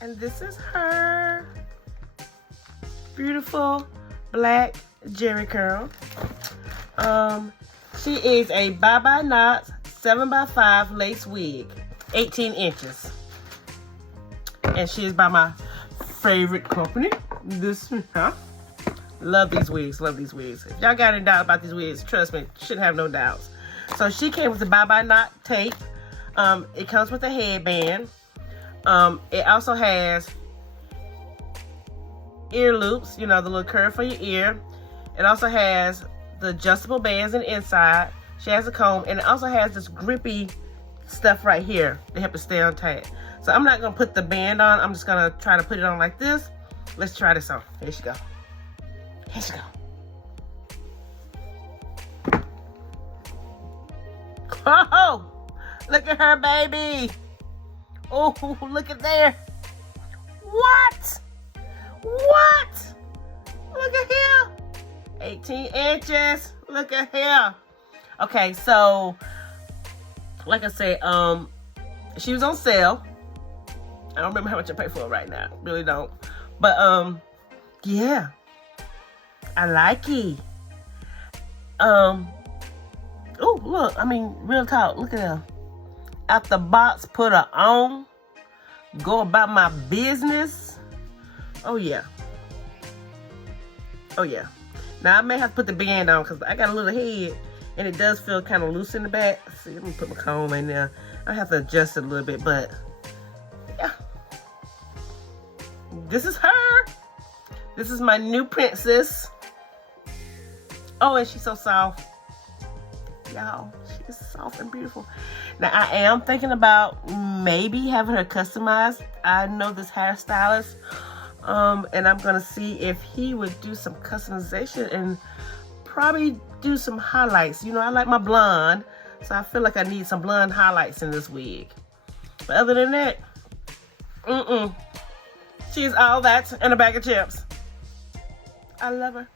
And this is her. Beautiful black jerry curl. She is a Bye Knots 7x5 lace wig, 18 inches. And she is by my favorite company. Love these wigs, love these wigs. If y'all got any doubt about these wigs, trust me, shouldn't have no doubts. So she came with the Bye Knot tape. It comes with a headband. It also has ear loops, you know, the little curve for your ear. It also has the adjustable bands on the inside. She has a comb, and it also has this grippy stuff right here to help it stay on tight. So I'm not gonna put the band on. I'm just gonna try to put it on like this. Let's try this on. Here she go. Here she go. Oh, look at her, baby. Oh, look at there. What? What? Look at here. 18 inches. Look at here. Okay, so like I said, she was on sale. I don't remember how much I paid for it right now. Really don't. But yeah. I like it. Oh, look, I mean, real talk. Look at her. Out the box, put her on. Go about my business. Oh yeah. Oh yeah. Now I may have to put the band on because I got a little head and it does feel kind of loose in the back. See, let me put my comb in there. I have to adjust it a little bit, but yeah. This is her. This is my new princess. Oh, and she's so soft. Y'all, she is soft and beautiful. Now, I am thinking about maybe having her customized. I know this hairstylist. And I'm going to see if he would do some customization and probably do some highlights. You know, I like my blonde. So I feel like I need some blonde highlights in this wig. But other than that, she's all that and a bag of chips. I love her.